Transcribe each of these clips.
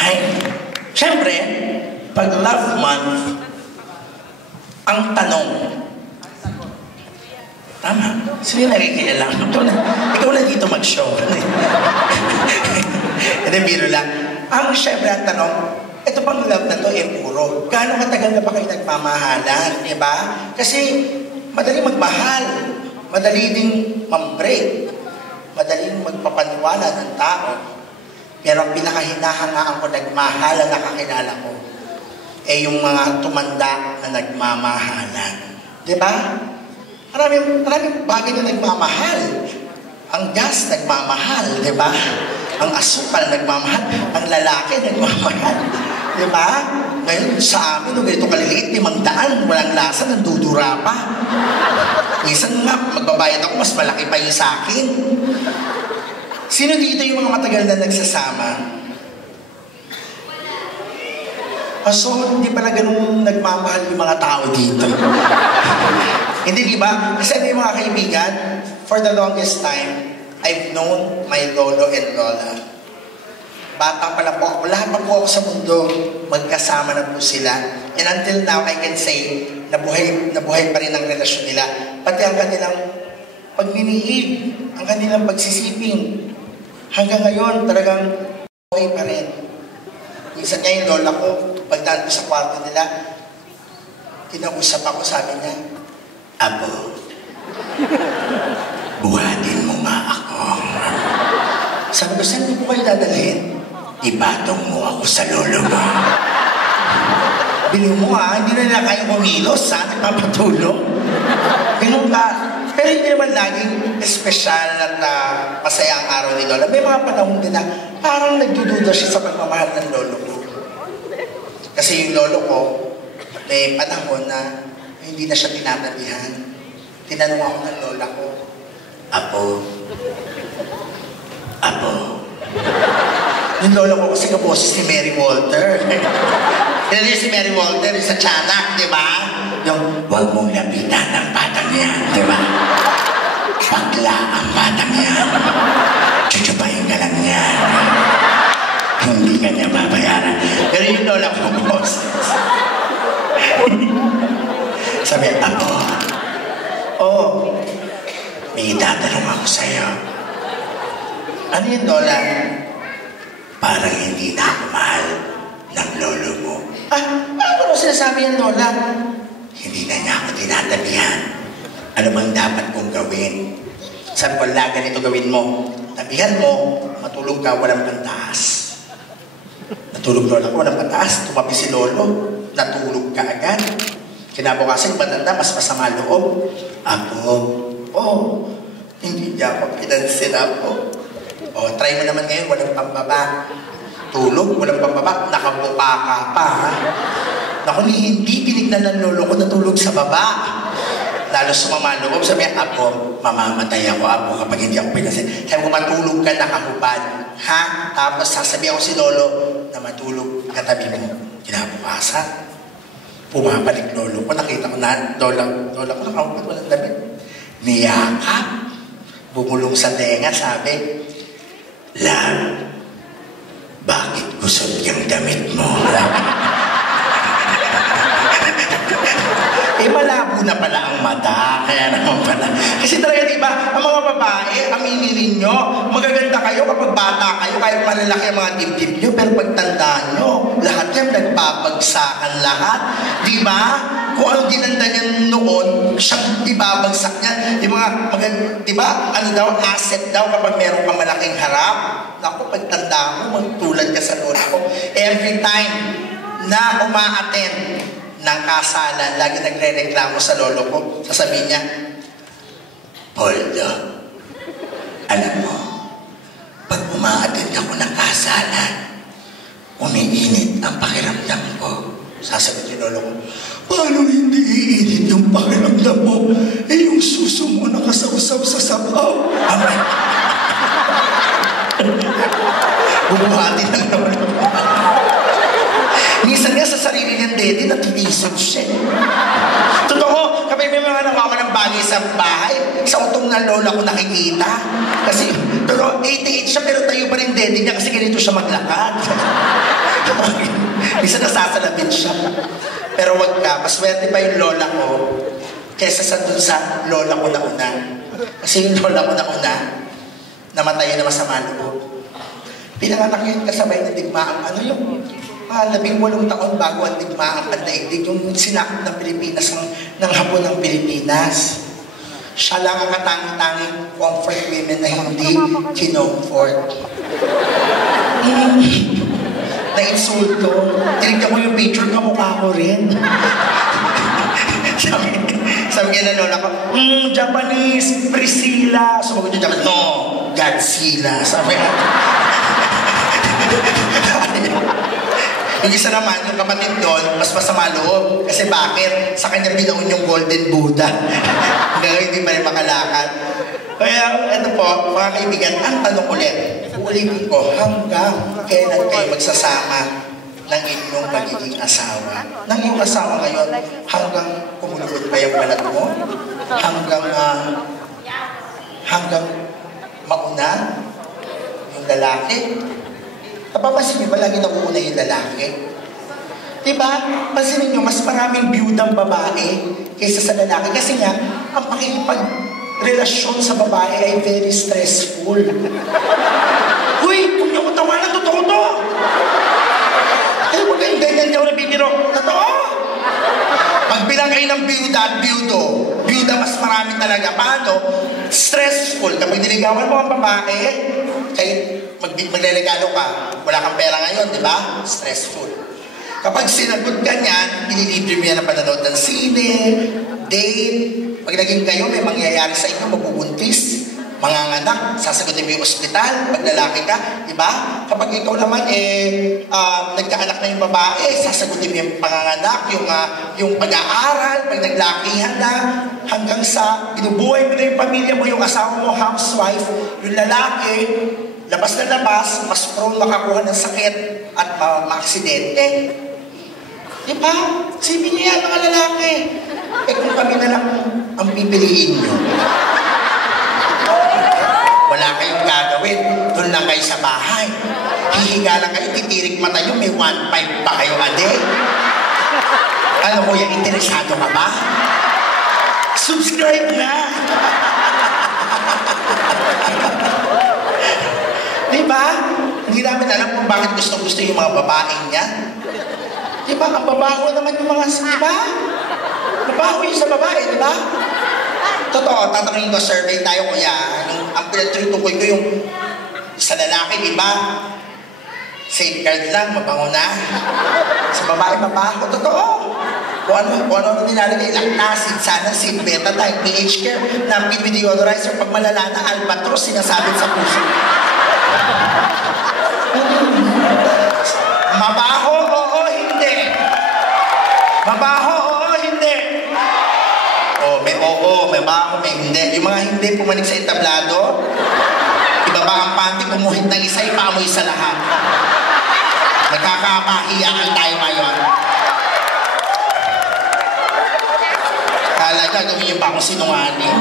Ay, syempre, pag love month, ang tanong, tama, sino nakikialam? Ikaw na dito mag-show. Hindi, biro lang. Ang syempre ang tanong, ito pang love na to, puro. Gaano matagal na ba kayo nagmamahalan? Diba? Kasi, madali magmahal. Madali ding mam-break. Madaling magpapaniwala ng tao. Pero ang pinakahinahangaan ko, nagmahalan na kakilala ko, yung mga tumanda na nagmamahalan. Diba? Maraming bagay na nagmamahal. Ang gas nagmamahal, diba? Ang asukal nagmamahal. Ang lalaki nagmamahal. Diba? Ngayon sa amin, ganito kaliliit, 500, walang lasa, nandudura pa. Minsan nga, magbabayad ako, mas malaki pa yung sa akin. Sino dito yung mga matagal na nagsasama? So, hindi pala ganun nagmamahal yung mga tao dito. Hindi, di ba? Kasi may mga kaibigan, for the longest time, I've known my lolo and lola. Bata pa lang po ako. Lahat pa po ako sa mundo, magkasama na po sila. And until now, I can say, nabuhay pa rin ang relasyon nila. Pati ang kanilang pagminiig, ang kanilang pagsisiping. Hanggang ngayon, talagang okay pa rin. Minsan niya yung lola ko, pagdaan ko sa kwarto nila, kinausap ako, sabi niya, Apo, buhatin mo nga ako. Sabi ko, saan mo kayo dadalhin? Ipatong mo ako sa lolo mo. Bili mo hindi na nila kayong kumilos, nagpapatulong. Ganun ka. Pero hindi naman laging espesyal at masaya ang araw ni Lola. May mga panahon din na parang nagdududa siya sa pagmamahal ng lolo ko. Kasi yung lolo ko, may panahon na hindi na siya tinatabihan. Tinanong ako ng lola ko, Apo. Yung lola ko kasi kaboses ni Mary Walter. Kaya si Mary Walter, sa tiyanak, di ba? Yung, huwag mong lapitan ang batang yan, di ba? Bakla ang batang yan. Chuchupayin ka lang yan. Hindi ka niya babayaran. Pero yung lola ko, boses. Sabi, Apo, may itatanong ako sa'yo. Ano yung lola? Parang hindi na ako mahal ng lolo mo. Ano sinasabi yung lola? Hindi na niya ako tinatabihan. Ano bang dapat kong gawin? Sabi ko, ganito gawin mo. Tabihan mo, matulog ka, walang pantaas. Natulog lola ko, walang pantaas. Tumabi si lolo, natulog ka agad. Kinabukasan, matanda, mas masama loob. Hindi niya ako pinansin ako. Try mo naman ngayon, walang pambaba. Tulog, walang pambaba, nakabuka ka pa, ha? Naku, hindi tinignan ng lolo ko natulog sa baba. Lalo sumama loob, sabi niya, Apo, mamamatay ako, Apo, kapag hindi ako pinansin. Sabi ko, matulog ka, nakahubad. Ha? Tapos sasabihan ko si lolo na matulog katabi mo. Kinabukasan. Pumapalik lolo ko, nakita ko na, lola ko nakahubad, walang damit. Niyakap. Bumulong sa tenga, sabi, Love, bakit gusot yung damit mo? Malabo na pala ang mata. Kaya naman pala. Kasi talaga, diba, ang mga babae, aminin ninyo, magaganda kayo kapag bata kayo, kahit malalaki ang mga dibdib nyo, pero pagtandaan nyo, lahat yan nagbabagsakan lahat. Diba? Kung ano ginanda niya noon, siyang ibabagsak niya. Yung mga, diba, ano daw, asset daw kapag meron kang malaking harap. Naku, pagtanda mo, magtulad ka sa lola ko. Every time na uma-attend ng kasalan, lagi nagre-reklamo sa lolo ko, sasabihin niya, Poldo, alam mo, pag uma-attend ako ng kasalan, umiinit ang pakiramdam ko. Sasabihin ni lolo ko, paano hindi iinit yung pakiramdam mo? Yung suso mo nakasawsaw sa sabaw. Bubuhatin ng lolo ko. Minsan nga sa sarili niyang dede, natitisod siya. Totoo, kapag may mga namaman ng bagay sa bahay, sa utong na lola ko nakikita. Kasi, totoo, 88 siya, pero tayo pa rin dede niya kasi ganito siya maglakad. Minsan nasasalabit siya. Pero wag ka, maswerte pa yung lola ko kesa sa dun sa lola ko na una. Kasi yung lola ko na una, namatay na masama loob. Pinanganak yun kasabay ng digmaang, ano yung 18 taon bago ang digmaang pandaigdig, yung sinakop ng Pilipinas, ng hapon ng Pilipinas. Siya lang ang katangi-tanging comfort women na hindi kinomfort. Na-insulto. Tinignan ko yung picture, kamukha ko rin. sabi kaya na lola ko, Japanese, Priscilla. Sumagot yung Japanese, no, Godzilla. Sabi ko. Yung isa naman, yung kapatid doon, mas masama loob. Kasi bakit? Sa kanya binaon yung Golden Buddha. Hanggang hindi pa rin makalakad. Kaya, ito po, mga kaibigan, ang tanong ulit. Ulitin ko, hanggang kailan kayo magsasama ng inyong magiging asawa? Ng iyong asawa ngayon, hanggang kumulubot pa yung balat mo? Hanggang mauna yung lalaki? Napapansin niyo ba lagi nauuna yung lalaki? Diba? Pansinin niyo, mas maraming biyudang babae kaysa sa lalaki. Kasi nga, ang pakikipagrelasyon sa babae ay very stressful. Uy, kung niyo ko tawanan, totoo to! Ay, huwag kayong ganyan niyo na bibiro. Totoo! Pagbilang kayo ng biyuda at biyuda mas marami talaga. Paano? Stressful. Kapag niligawan mo ang babae, kaya magre-regalo ka, wala kang pera ngayon, di ba? Stressful. Kapag sinagot ka niyan, pinilibre mo yan ang panonood ng sine, date. Pag naging kayo, may mangyayari sa inyo, mabubuntis, manganganak, sasagutin mo yung ospital, pag lalaki ka, di ba? Kapag ikaw naman, nagkaanak na yung babae, sasagutin mo yung panganganak, yung pag-aaral, pag naglakihan na, hanggang sa binubuhay mo na yung pamilya mo, yung asawa mo, housewife, yung lalaki, labas na labas, mas prone makakuha ng sakit at ma-aksidente. Diba? Sipin niyo yan, mga lalaki. Eh kung kami na lang ang pipiliin nyo, wala kayong gagawin. Doon lang kayo sa bahay. Hihiga lang kayo, titirik mata nyo, may 1.5 pa kayo a day. Ano kuya, interesado ka ba? Subscribe na! Diba? Hindi namin alam kung bakit gusto-gusto yung mga babaeng niya. Diba? Ang babaho naman yung mga... Diba? Babaho yung sa babae, diba? Totoo, tatanungin ko, survey tayo kuya. Ang pinatutukoy ko yung sa lalaki, diba? Safeguard lang, mabango na. Sa babae, mabaho. Totoo. Kung ano nilalagay, lactacid, sana sin, betadine, pH care, napkin with deodorizer, pag malala na, albatros, sinasabit sa puso. Mabaho, oo, hindi. Mabaho, oo, hindi. May oo, may baho, may hindi. Yung mga hindi pumanik sa entablado, ibaba ang panty, kumuhit ng isa, ipaamoy sa lahat. Nagkakapahiyakan tayo ngayon. Kala ka, gawin yung pa akong sinungaling.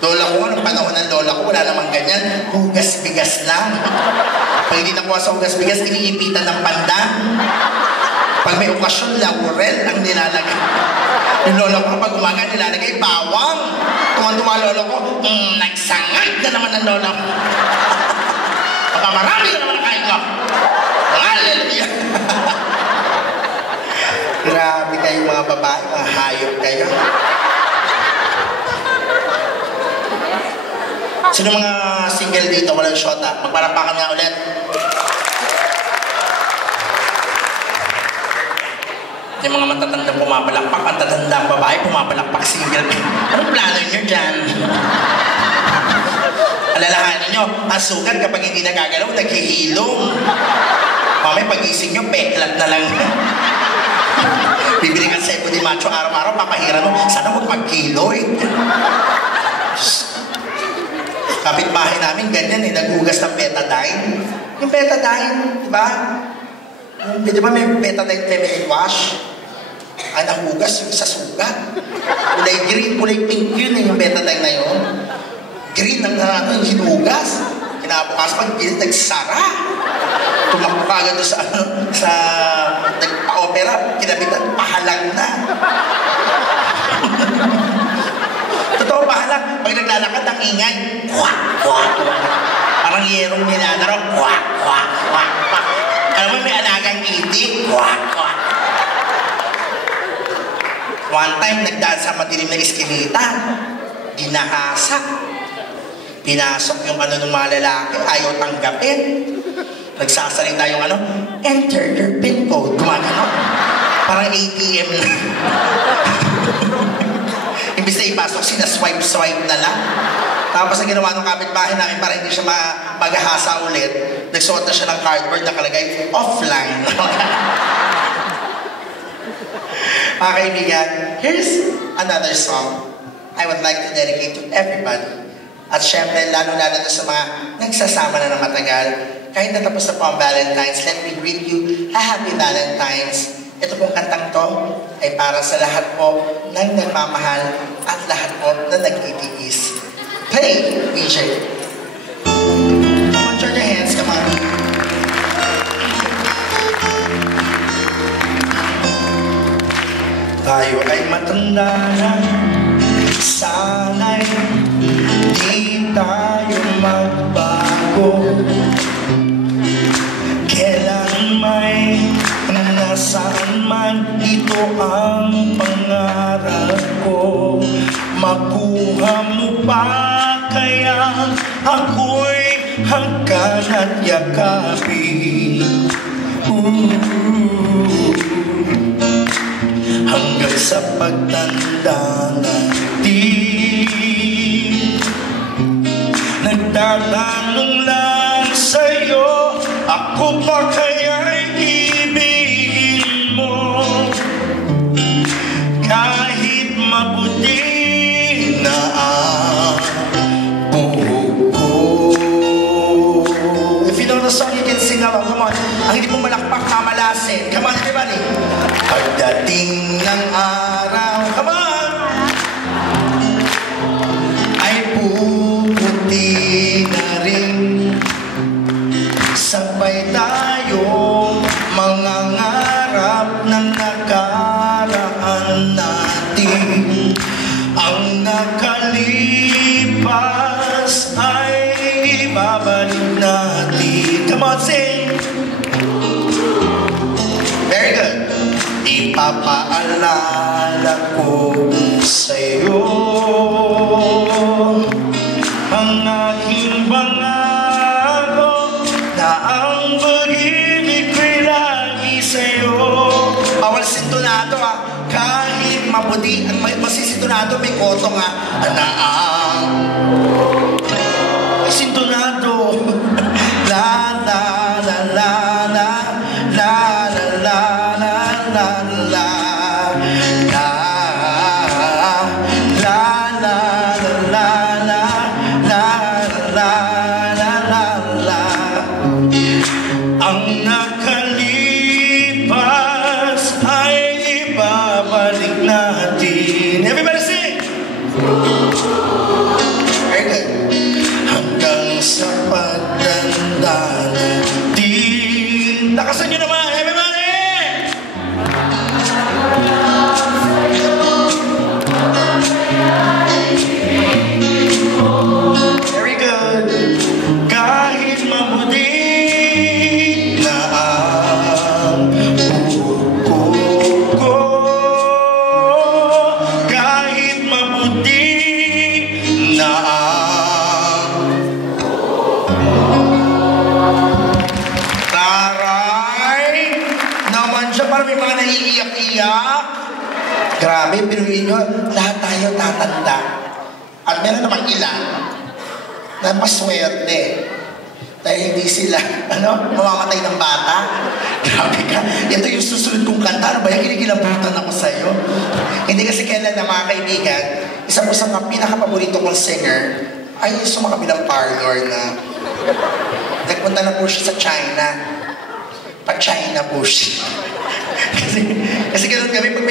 Lola ko, nung panahon ng lola ko, wala namang ganyan. Hugas-bigas lang. Pag hindi nakuha sa hugas-bigas, iniipitan ng pandan. Pag may okasyon, laurel ang nilalagay. Yung lola ko, pag umaga, nilalagay bawang. Tuman-tuma lola ko, nagsangag na naman ang lola ko. Marami na naman ang kain ko. Hallelujah! Grabe kayo mga babae, mga hayop kayo. Sino mga single dito, walang shota? Magparapakan nga ulit. Yung mga matatandang pumapalakpak, matatandang babae, pumapalakpak single. Anong plano nyo dyan? Alalahanin nyo, ang sugat kapag hindi nagagalaw, naghihilong. Mamay pagising nyo, peklat na lang. Bibili ka sa Epo di Macho araw-araw, papahiran mo, sana huwag mag-kiloid. Kapit-bahay namin, ganyan naghugas ng betadine. Yung betadine, di ba? Di ba may betadine feminine wash? Ang nahugas yung sa sugat. Kulay green, kulay pink yun yung betadine na yun. Green ang hinugas. Kinabukas pag nagsara. Tumakbo kagad doon sa nagpa-opera, kinabitan, pahalang na. Totoo, pahalang. Pag naglalakad, ang ingay, kwak, kwak. Parang yerong nilalaro, kwak, kwak, kwak, kwak. Alam mo, may alagang itik, kwak, kwak. One time, nagdaan sa madilim na iskinita, ginahasa. Pinasok yung ng mga lalaki, ayaw tanggapin. Nagsasalita yung enter your PIN code. Gumagano. Parang ATM na. Imbis na ipasok, sinaswipe-swipe na lang. Tapos ang ginawa ng kapitbahay namin para hindi siya maghahasa ulit, nagsuot na siya ng cardboard na nakalagay, offline. Mga kaibigan, here's another song I would like to dedicate to everybody. At syempre, lalo-lalo sa mga nagsasama na ng matagal. Kahit natapos na po ang Valentine's, let me greet you a happy Valentine's. Ito pong kantang to ay para sa lahat po ng nagmamahal at lahat po na nag-itiis. Play, DJ. Come on, turn your hands, come on. Tayo ay matanda na, sana'y di tayo magbago. Kailan may nasaan man, ito ang pangarap ko. Makuha mo pa kaya ako'y hanggan at yakapin. Hanggang sa pagtanda natin, nagtatanong lang sa'yo, ako pa kaya'y ibigin mo? Kahit mabuti na ang buhok ko. If you know the song, you can sing along. Come on. Ang hindi mo malakpak, mamalasin. Come on, everybody. Pagdating ng araw, come on, ay puputi na rin. Sabay tayong mangangarap ng nakaraan natin. Ang nakalipas ay ibabalik natin. Come on, sing! Very good. Ipapaalala ko sa'yo ang aking pangako na ang pag-ibig ko'y lagi sa'yo. Bawal sintonado kahit mabuti. Ang masisintonado may kotong na ang sintonado. La la la la la la la la la la la la la la la. Ang nakalipas ay ibabalik natin. Everybody sing! Very good. Hanggang sa pagtanda natin. Lakasan nyo naman, everybody! Very good. Kahit mabuti na ang buhok ko, kahit mabuti na ang taray naman siya, parang may mga naiiyak-iyak. Grabe, pinuhin nyo, lahat tayo tatanda. At meron naman ilan na maswerte dahil hindi sila mamamatay ng bata. Grabe ka, ito yung susunod kong kanta. Ano ba yung kinikilabutan ako sa'yo? Hindi kasi kailan na mga kaibigan, isa po sa pinaka-paborito kong singer ay yung sumakabilang parlor na nagpunta na po siya sa China. Pa-China po siya. kasi ganun kami pag